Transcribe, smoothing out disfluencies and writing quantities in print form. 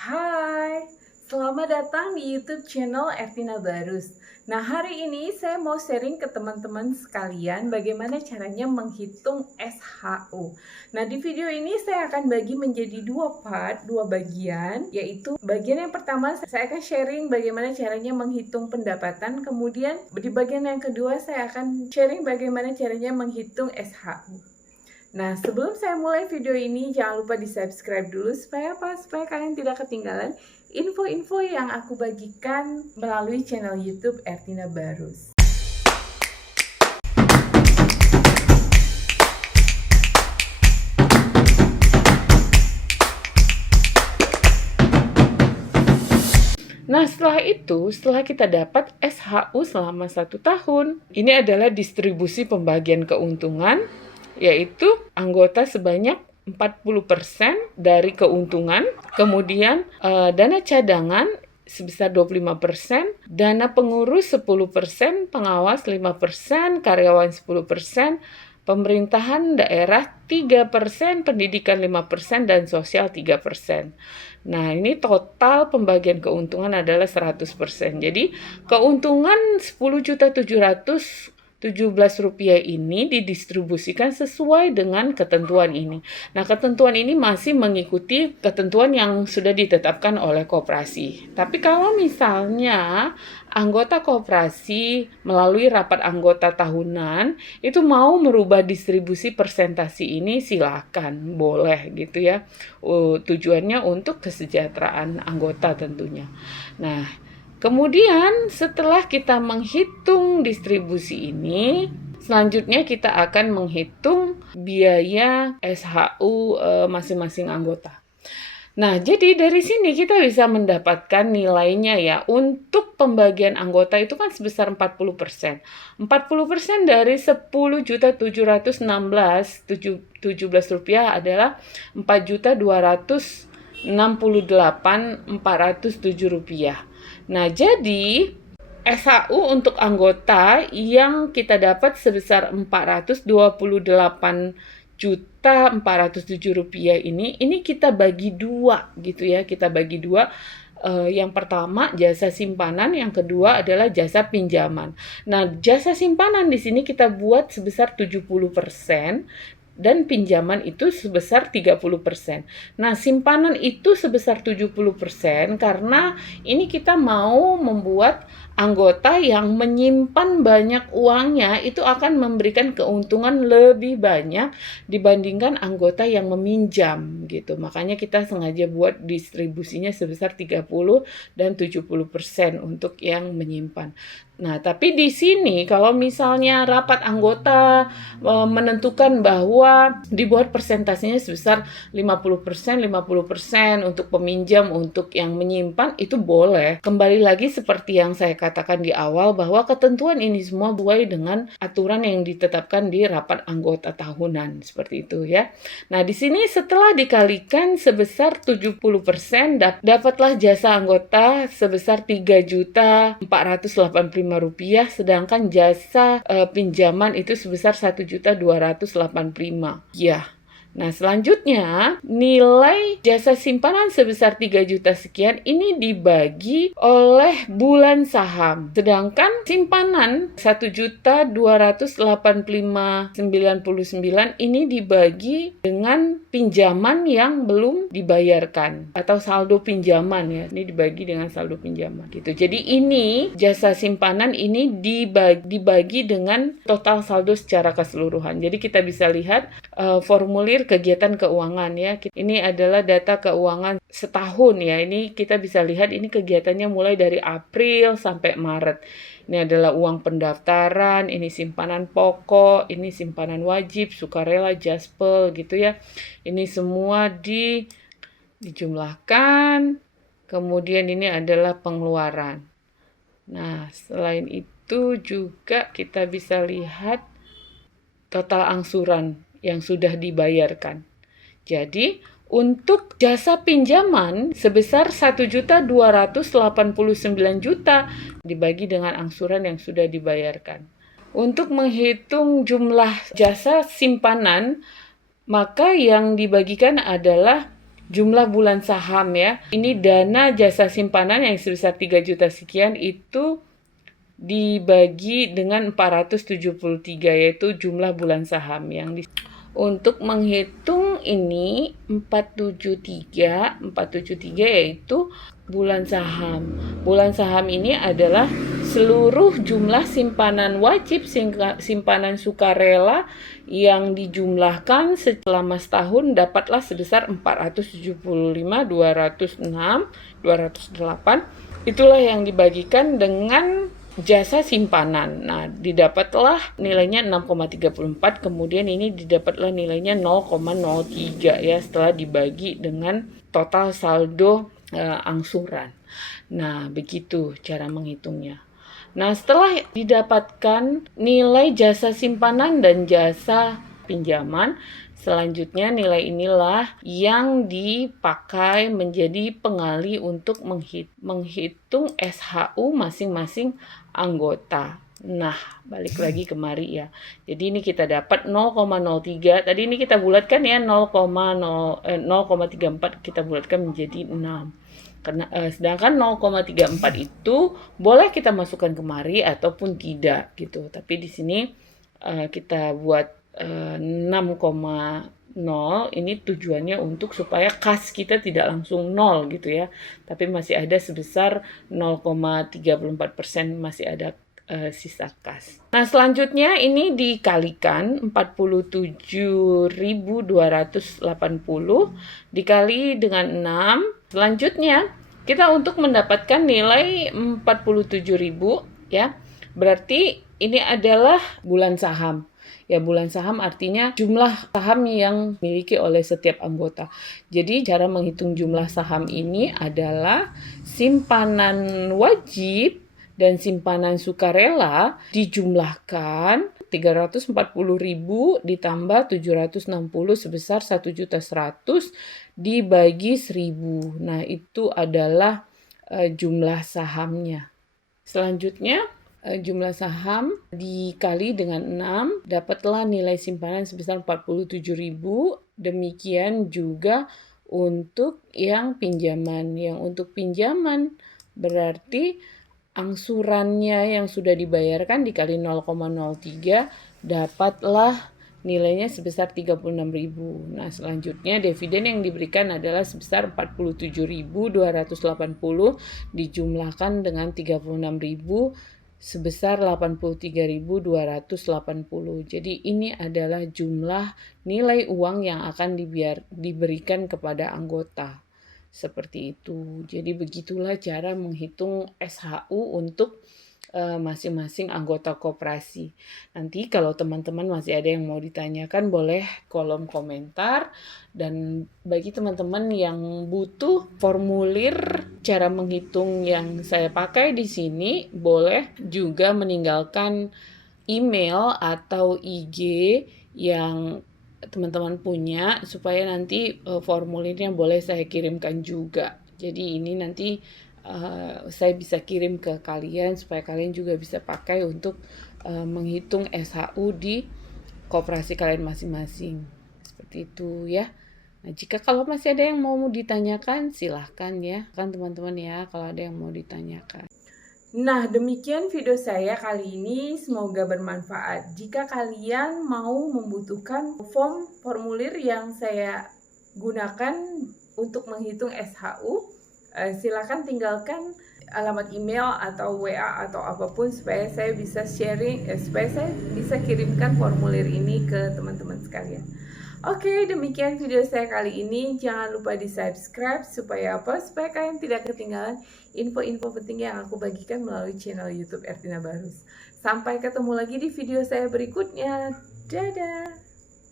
Hai, selamat datang di YouTube channel Ertina Barus. Nah, hari ini saya mau sharing ke teman-teman sekalian bagaimana caranya menghitung SHU. Nah, di video ini saya akan bagi menjadi dua bagian, yaitu bagian yang pertama saya akan sharing bagaimana caranya menghitung pendapatan, kemudian di bagian yang kedua saya akan sharing bagaimana caranya menghitung SHU. Nah, sebelum saya mulai video ini, jangan lupa di-subscribe dulu supaya apa? Supaya kalian tidak ketinggalan info-info yang aku bagikan melalui channel YouTube Ertina Barus. Nah, setelah kita dapat SHU selama 1 tahun, ini adalah distribusi pembagian keuntungan, yaitu anggota sebanyak 40% dari keuntungan, kemudian dana cadangan sebesar 25%, dana pengurus 10%, pengawas 5%, karyawan 10%, pemerintahan daerah 3%, pendidikan 5%, dan sosial 3%. Nah, ini total pembagian keuntungan adalah 100%. Jadi, keuntungan 10.717 rupiah ini didistribusikan sesuai dengan ketentuan ini. Nah, ketentuan ini masih mengikuti ketentuan yang sudah ditetapkan oleh koperasi. Tapi kalau misalnya anggota koperasi melalui rapat anggota tahunan itu mau merubah distribusi persentase ini, silakan, boleh gitu ya. Tujuannya untuk kesejahteraan anggota tentunya. Nah, kemudian setelah kita menghitung distribusi ini, selanjutnya kita akan menghitung biaya SHU masing-masing anggota. Nah, jadi dari sini kita bisa mendapatkan nilainya ya. Untuk pembagian anggota itu kan sebesar 40%. 40% dari 10.716.17 rupiah adalah 4.268.407 rupiah. Nah, jadi SHU untuk anggota yang kita dapat sebesar 428.407 rupiah ini kita bagi dua gitu ya, kita bagi dua. Yang pertama jasa simpanan, yang kedua adalah jasa pinjaman. Nah, jasa simpanan di sini kita buat sebesar 70%. Dan pinjaman itu sebesar 30%. Nah, simpanan itu sebesar 70% karena ini kita mau membuat anggota yang menyimpan banyak uangnya itu akan memberikan keuntungan lebih banyak dibandingkan anggota yang meminjam gitu. Makanya kita sengaja buat distribusinya sebesar 30 dan 70% untuk yang menyimpan. Nah, tapi di sini kalau misalnya rapat anggota menentukan bahwa dibuat persentasenya sebesar 50%, 50% untuk peminjam, untuk yang menyimpan, itu boleh. Kembali lagi seperti yang saya katakan di awal bahwa ketentuan ini semua sesuai dengan aturan yang ditetapkan di rapat anggota tahunan, seperti itu ya. Nah, di sini setelah dikalikan sebesar 70%, dapatlah jasa anggota sebesar 3.485 rupiah, sedangkan jasa pinjaman itu sebesar 1.285. Ya. Nah, selanjutnya nilai jasa simpanan sebesar 3 juta sekian ini dibagi oleh bulan saham. Sedangkan simpanan 1.285.99 ini dibagi dengan pinjaman yang belum dibayarkan atau saldo pinjaman ya. Ini dibagi dengan saldo pinjaman gitu. Jadi ini jasa simpanan ini dibagi dengan total saldo secara keseluruhan. Jadi kita bisa lihat formulir kegiatan keuangan ya. Ini adalah data keuangan setahun ya. Ini kita bisa lihat ini kegiatannya mulai dari April sampai Maret. Ini adalah uang pendaftaran, ini simpanan pokok, ini simpanan wajib, sukarela, jaspel gitu ya. Ini semua dijumlahkan. Kemudian ini adalah pengeluaran. Nah, selain itu juga kita bisa lihat total angsuran yang sudah dibayarkan. Jadi, untuk jasa pinjaman sebesar 1.289 juta dibagi dengan angsuran yang sudah dibayarkan. Untuk menghitung jumlah jasa simpanan, maka yang dibagikan adalah jumlah bulan saham ya. Ini dana jasa simpanan yang sebesar 3 juta sekian itu dibagi dengan 473, yaitu jumlah bulan saham yang untuk menghitung ini 473 yaitu bulan saham. Bulan saham ini adalah seluruh jumlah simpanan wajib, simpanan sukarela yang dijumlahkan selama setahun dapatlah sebesar 475, 206, 208. Itulah yang dibagikan dengan jasa simpanan. Nah, didapatlah nilainya 6,34, kemudian ini didapatlah nilainya 0,03 ya setelah dibagi dengan total saldo angsuran. Nah, begitu cara menghitungnya. Nah, setelah didapatkan nilai jasa simpanan dan jasa pinjaman, selanjutnya nilai inilah yang dipakai menjadi pengali untuk menghitung SHU masing-masing anggota. Nah, balik lagi kemari ya. Jadi ini kita dapat 0,03. Tadi ini kita bulatkan ya 0,34 kita bulatkan menjadi 6. Sedangkan 0,34 itu boleh kita masukkan kemari ataupun tidak gitu. Tapi di sini kita buat 6,0 ini tujuannya untuk supaya kas kita tidak langsung 0 gitu ya. Tapi masih ada sebesar 0,34%, masih ada sisa kas. Nah, selanjutnya ini dikalikan 47.280 dikali dengan 6. Selanjutnya kita untuk mendapatkan nilai 47.000 ya. Berarti ini adalah bulan saham. Ya, bulan saham artinya jumlah saham yang dimiliki oleh setiap anggota. Jadi cara menghitung jumlah saham ini adalah simpanan wajib dan simpanan sukarela dijumlahkan 340.000 ditambah 760 sebesar 1.100.000 dibagi 1.000. Nah, itu adalah jumlah sahamnya. Selanjutnya jumlah saham dikali dengan 6, dapatlah nilai simpanan sebesar 47.000. Demikian juga untuk yang pinjaman. Yang untuk pinjaman berarti angsurannya yang sudah dibayarkan dikali 0,03 dapatlah nilainya sebesar 36.000. Nah, selanjutnya dividen yang diberikan adalah sebesar 47.280 dijumlahkan dengan 36.000 sebesar 83.280. Jadi ini adalah jumlah nilai uang yang akan diberikan kepada anggota. Seperti itu. Jadi begitulah cara menghitung SHU untuk masing-masing anggota koperasi. Nanti kalau teman-teman masih ada yang mau ditanyakan, boleh kolom komentar. Dan bagi teman-teman yang butuh formulir cara menghitung yang saya pakai di sini, boleh juga meninggalkan email atau IG yang teman-teman punya supaya nanti formulirnya boleh saya kirimkan juga. Jadi ini nanti saya bisa kirim ke kalian supaya kalian juga bisa pakai untuk menghitung SHU di koperasi kalian masing-masing. Seperti itu ya. Nah, jika kalau masih ada yang mau ditanyakan, silahkan ya. Kan teman-teman ya, kalau ada yang mau ditanyakan. Nah, demikian video saya kali ini, semoga bermanfaat. Jika kalian mau membutuhkan formulir yang saya gunakan untuk menghitung SHU, silakan tinggalkan alamat email atau WA atau apapun supaya saya bisa sharing, supaya saya bisa kirimkan formulir ini ke teman-teman sekalian. Oke, demikian video saya kali ini. Jangan lupa di subscribe supaya apa? Supaya kalian tidak ketinggalan info-info penting yang aku bagikan melalui channel YouTube Ertina Barus. Sampai ketemu lagi di video saya berikutnya. Dadah!